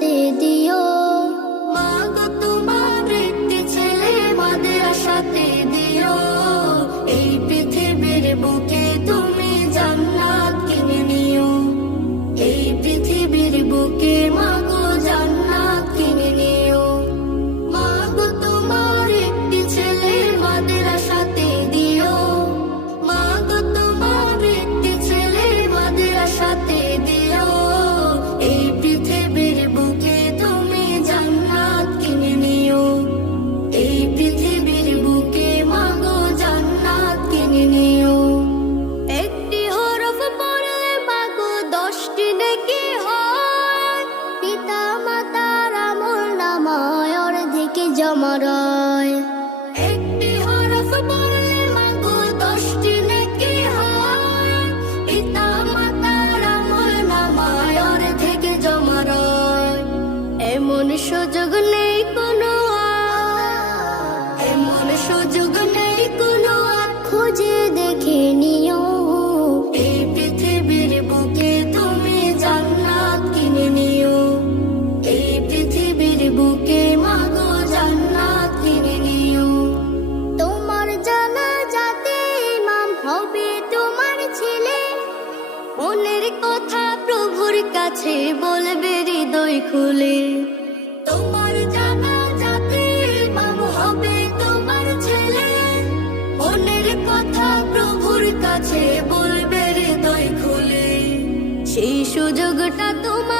সাথে দিও। মা গো তোমার একটি ছেলে মাদ্রাসাতে দিও। এই পৃথিবীর বুকে তুমি জান্নাত কিনে নিও। এই পৃথিবীর বুকে মা গো জান্নাত কিনে নিও। মা গো তোমার একটি ছেলে মাদ্রাসাতে দিও। মা গো তোমার একটি ছেলে মাদ্রাসাতে দিও। এই পৃথিবীর বুকে তুমি জান্নাত কিনে নিও। এই পৃথিবীর বুকে মা গো জান্নাত কিনে নিও। একটি হরফ পড়লে মা গো 10টি নেকি হয়। পিতা মাতার আমলনামায় অর্ধেক জমা রয়। একটি হরফ পড়লে মা গো 10টি নেকি হয়। পিতা মাতার আমলনামায় অর্ধেক জমা রয়। এমন সুযোগ নেই কোনো আর, এমন সুযোগ নেই কোনো আর, খুঁজে দেখে নিও। এই পৃথিবীর বুকে তুমি জান্নাত কিনে নিও। এই পৃথিবীর বুকে মা গো জান্নাত কিনে নিও। তোমার জানাজাতে ইমাম হবে তোমার ছেলে। মনের কথা প্রভুর কাছে বলবে হৃদয় খুলে। তোমার জানাজাতে ইমাম হবে তোমার ছেলে। মনের কথা প্রভুর কাছে বলবে হৃদয় খুলে। সেই সুযোগটা তোমার